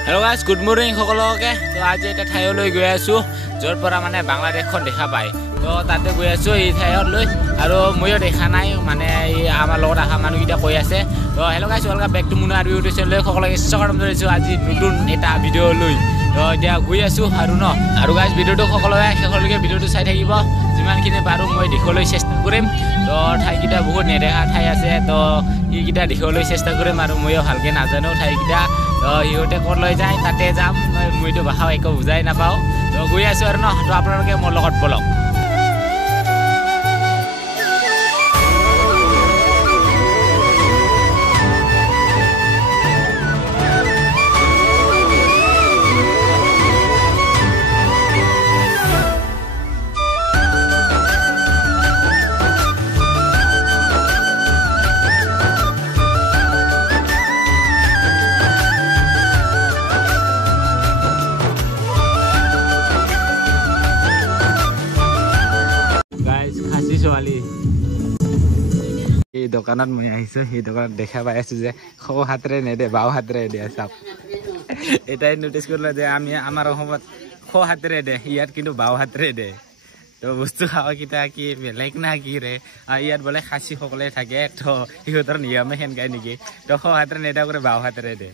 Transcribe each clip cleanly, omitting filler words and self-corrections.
Hello guys, good morning সকলোকে তো আজি এটা ঠাইলৈ গৈ আছো যৰ পৰা মানে বাংলাদেশখন দেখা পায় তো তাতে গৈ আছো এই ঠাইলৈ আৰু মইও দেখা নাই মানে আমাৰ লগত আহা মানুহকিটা কৈ আছে তো hello' guys welcome back to মুনাৰ ইউটিউব চেনেল সকলোকে স্বাগতম জনাইছো আজি নতুন এটা ভিডিও লৈ তো এতিয়া গৈ আছো আৰু গাইস ভিডিওটো সকলোৱে শেষলৈকে ভিডিওটো চাই থাকিব যিমানখিনি পাৰো মই দেখাবলৈ চেষ্টা কৰিম তো ঠাইকিটা বহুত নেদেখা ঠাই আছে তো এইকিটা দেখাবলৈ চেষ্টা কৰিম আৰু মইও ভালকে নাজানো ঠাইকিটা তো ইহঁতে ক'ত লৈ যায় তাতে যাম মইতো ভাষা একো বুজাই নাপাওঁ তো গৈ আছো আৰু তো আপোনালোকে মোৰ লগত বলক এই দোকানত মই আহিছো এই দোকানত দেখা পাই আছো যে খো হাতৰে নেদে বাও হাতৰে দে সব এটাই নোটিস কৰিলে যে আমি আমাৰ অসমত খো হাতৰে দে ইয়াত কিন্তু বাও হাতৰে দে তো বস্তু খাওয়া কিটা কি বেলেগ না কি ৰে ইয়াত বলে খাসী সকলে থাকে তো ইহঁতৰ নিয়মে হেনকাই নেকি তো খো হাতৰে নেদা কৰে বাও হাতৰে দে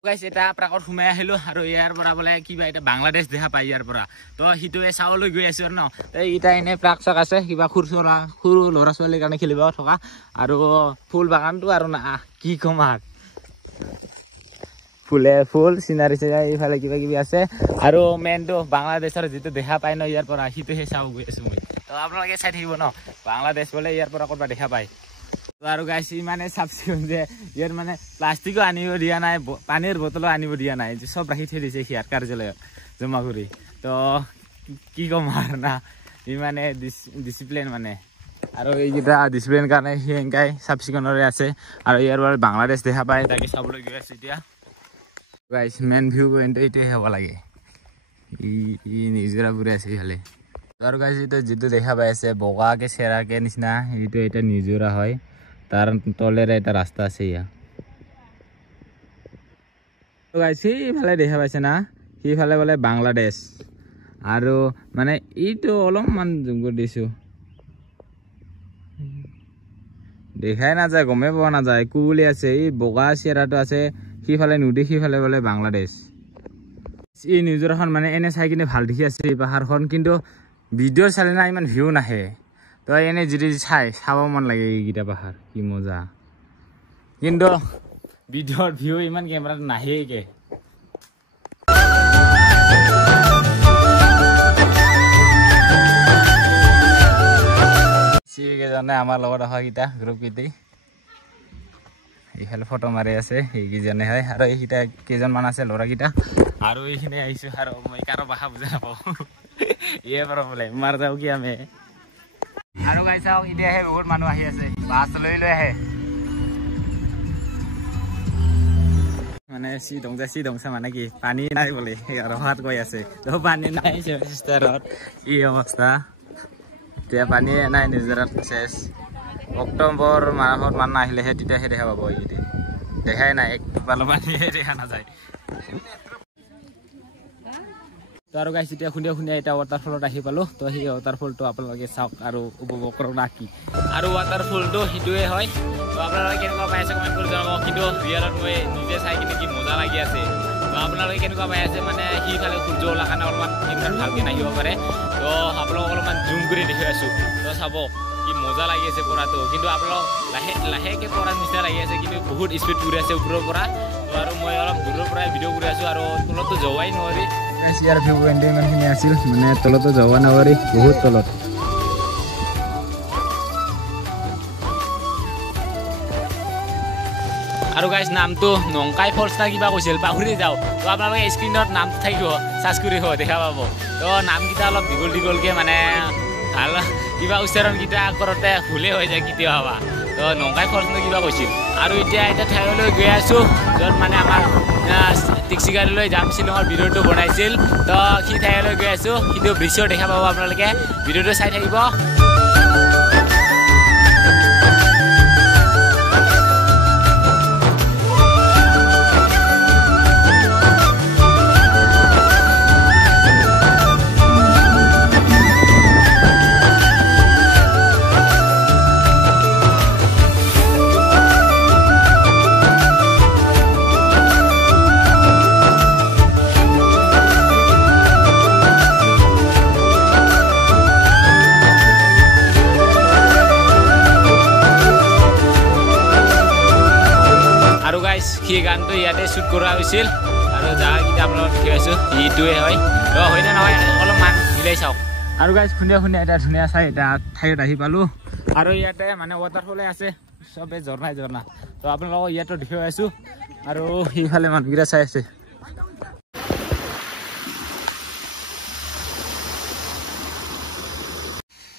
গাইস এটা প্ৰাকত ঘুমাই আহিলো আৰু ইয়াৰ পৰা বলে কিবা এটা বাংলাদেশ দেখা পাই ইয়াৰ পৰা তো হিটোৱে চাবলৈ গৈ আছো আৰু এইটা এনে প্ৰাকচক আছে কিবা খুৰু ল'ৰা ছোৱালীৰ কাৰণে খেলিব থকা আৰু ফুল বাগানটো আৰু না কি কম আৰু ফুল সিনাৰি এইফালে কিবা কিবি আছে আৰু মেইনটো বাংলাদেশৰ যিটো দেখা পাই ন ইয়াৰ পৰা হিটোহে চাব গৈ আছো মই তো আপোনালোকে চাই থাকিব ন বাংলাদেশ বলে ইয়াৰ পৰা ক'ৰবাত দেখা পায় আৰু গাইস মানে চাবচিকুন যে ইয়াৰ মানে প্লাষ্টিকো আনিব দিয়া নাই পানীৰ বটলো আনিব দিয়া নাই যে সব ৰাখি থৈ দিছে সিয়াৰ কাৰ্যালয়ত জমা কৰি তো কি কম আৰু না মানে ডিসিপ্লিন মানে আৰু এইকেইটা ডিসিপ্লিন কাৰণে হেংকাই চাবচিকুনৰে আছে আৰু ইয়াৰ পৰা বাংলাদেশ দেখা পায় তাকে চাবলৈ গৈ আছে এতিয়া গাইস মেইন ভিউ পইণ্ট এইটোৱে হ'ব লাগে ই নিজৰাপুৰে আছে ইফালে আৰু গাইস এইটো যিটো দেখা পাই আছে বগাকে চেৰাকে নিচিনা এইটো এটা নিজৰা হয় তার তলের একটা রাস্তা আছে ইয়া তো গাইস সেইফালে দেখা পাইছে না সেইফালে বলে বাংলাদেশ আৰু মানে এইটো অলপমান জুংগৰ দিছো দেখাই না যায় গমে পোৱা না যায় কুলি আছে এই বগা চেৰাটো আছে সেইফালে নদী সেইফালে বলে বাংলাদেশ এই নিজৰাখন মানে এনে চাই কিনে ভাল দেখি আছে এই পাহাৰখন কিন্তু ভিডিও চালে না ইমান ভিউ নাহে তো এনে যদি চাব মন লাগে এইকেইটা পাহাৰ কি মজা কিন্তু ভিডিঅ'ৰ ভিউ ইমান কেমেৰাত নাহেকে কেইজনে আমাৰ লগত অহা কেইটা গ্ৰুপ কেইটি এইফালে ফটো মাৰি আছে সেইকেইজনে হয় আৰু এইকেইটা কেইজনমান আছে ল'ৰাকেইটা আৰু এইখিনি আহিছো আৰু মই কাৰো ভাষা বুজা নাপাওঁ ইয়ে পৰা বোলে মাৰ যাওঁ কি আমি আৰু গাইছ চাওক এতিয়াহে বহুত মানুহ আহি আছে বাছ লৈ আহে মানে চিদংছে মানে কি পানী নাই বোলে আৰু হাত গৈ আছে তো পানী নাই চেষ্টাৰত কি অৱস্থা এতিয়া পানী নাই নিজৰাত চেছ অক্টোবৰ মাহত মানুহ আহিলেহে তেতিয়াহে দেখা পাব এইকেইটা দেখাই নাই এক টোপালো পানীহে দেখা নাযায় তো আৰু গাইছ এতিয়া খুন্দিয়া এটা ৱাটাৰফলত আহি পালো তো সেই ৱাটাৰফলটো আপোনালোকে চাওক আৰু উপভোগ কৰক না কি আৰু ৱাটাৰফলটো সেইটোৱে হয় তো আপোনালোকে কেনেকুৱা পাই আছে কমেণ্ট কৰি জনাব কিন্তু ৰিয়েলত মই নিজে চাই কিনে কি মজা লাগি আছে তো আপোনালোকে কেনেকুৱা পাই আছে মানে সিফালে সূৰ্য ওলোৱাৰ কাৰণে অলপমান ইমান ভালকৈ নাহিব পাৰে তো আপোনালোকক অলপমান জুম কৰি দেখি আছোঁ তো চাব কি মজা লাগি আছে পৰাটো কিন্তু আপোনালোক লাহেকৈ পৰাৰ নিচিনা লাগি আছে কিন্তু বহুত স্পীড ঘূৰি আছে ওপৰৰ পৰা তো আৰু মই অলপ দূৰৰ পৰাই ভিডিঅ' কৰি আছোঁ আৰু তলততো যোৱাই নোৱাৰি ইয়াৰ ভিউ পইণ্ট ইমানখিনি আছিল মানে তলতো যাব নোৱাৰি বহুত তলত আৰু গাইছ নামটো নংকাই ফলছ না কিবা কৈছিল পাহৰি যাওঁ তো আপোনালোকে স্ক্ৰীণত নামটো থাকিব চাৰ্চ কৰিব দেখা পাব তো নামকেইটা অলপ দীঘলকৈ মানে ভাল কিবা উচ্চাৰণকেইটা কৰোঁতে ভুলেই হৈ যায় কেতিয়াবা তো নংকাই ফলছ না কিবা কৈছিল আৰু এতিয়া ঠাইলৈ গৈ আছোঁ য'ত মানে আমাৰ টেক্সি গাড়ীলৈ যাম শ্বিলঙৰ ভিডিঅ'টো বনাইছিল তো সেই ঠাইলৈ গৈ আছোঁ কিন্তু দৃশ্য দেখা পাব আপোনালোকে ভিডিঅ'টো চাই থাকিব গানটো ইয়াতে শ্বুট কৰা হৈছিল আৰু জাগাকেইটা আপোনালোকক দেখি পাইছোঁ ইটোৱে হয় তো হয়নে নহয় অলপমান মিলাই চাওক আৰু গাইজ খুন্দিয়া খুন্দিয়া এটা ধুনীয়া চাই এটা ঠাইত আহি পালোঁ আৰু ইয়াতে মানে ৱাটাৰফলে আছে চবে ঝৰ্ণাই ঝৰ্ণা তো আপোনালোকক ইয়াতো দেখি পাইছোঁ আৰু সেইফালে মানুহকেইটা চাই আছে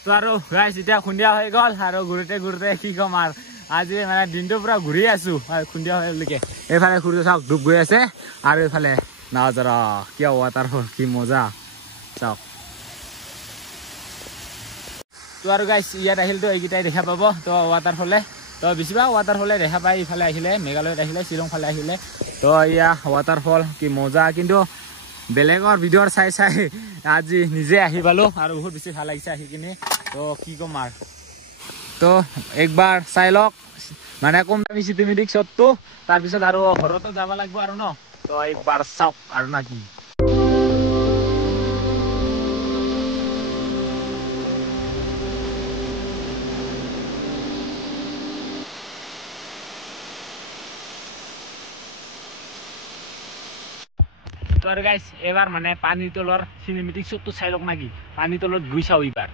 তো আৰু গাইজ এতিয়া খুন্দিয়া হৈ গ'ল আৰু ঘূৰোতে ঘূৰোতে কি ক'ম আৰু আজি মানে দিনটো পুৰা ঘূৰি আছোঁ খুন্দিয়া হৈ বুলিকে এইফালে ঘূৰোতে চাওক ডুব গৈ আছে আৰু এইফালে নাজাৰা কিয় ৱাটাৰফল কি মজা চাওক তো আৰু গাইজ ইয়াত আহিলেতো এইকেইটাই দেখা পাব তো ৱাটাৰফলে তো বেছিভাগ ৱাটাৰফলে দেখা পায় ইফালে আহিলে মেঘালয়ত আহিলে শ্বিলং ফালে আহিলে তো এয়া ৱাটাৰফল কি মজা কিন্তু বেলেগৰ ভিডিঅ'ৰ চাই চাই আজি নিজে আহি পালোঁ আৰু বহুত বেছি ভাল লাগিছে আহি কিনে তো কি ক'ম আৰু তো একবাৰ চাই লওক মানে কম দামী চিনেমেটিক শ্বটটো তাৰপিছত আৰু ঘৰতো যাব লাগিব আৰু ন তো একবাৰ চাওক আৰু না কি তো আৰু গাইজ এবাৰ মানে পানীৰ তলৰ চিনেমেটিক শ্বটটো চাই লওক নাকি পানীৰ তলত গৈ চাওঁ এইবাৰ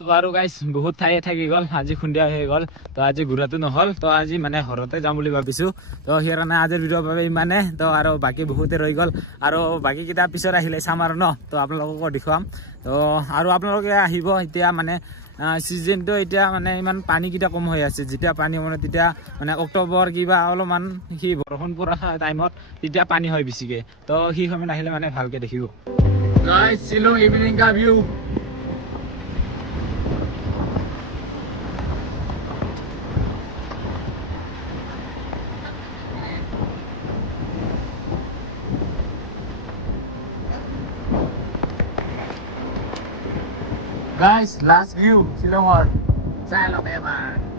তো আৰু গাইজ বহুত ঠাইয়ে থাকি গ'ল আজি খুন্দিয়া হৈ গ'ল তো আজি ঘূৰাটো নহ'ল তো আজি মানে ঘৰতে যাম বুলি ভাবিছোঁ তো সেইকাৰণে আজিৰ ভিডিঅ'ৰ বাবে ইমানে তো আৰু বাকী বহুতে ৰৈ গ'ল আৰু বাকীকেইটা পিছত আহিলে চাম আৰু ন তো আপোনালোককো দেখুৱাম তো আৰু আপোনালোকে আহিব এতিয়া মানে ছিজনটো এতিয়া মানে ইমান পানীকেইটা কম হৈ আছে যেতিয়া পানী মানে তেতিয়া মানে অক্টোবৰ কিবা অলপমান সি বৰষুণ পৰা টাইমত তেতিয়া পানী হয় বেছিকৈ তো সেই সময়ত আহিলে মানে ভালকৈ দেখিব গাইজ শ্বিলং ইভিনিং কা view Guys, last view, Silonghor. Salong ever.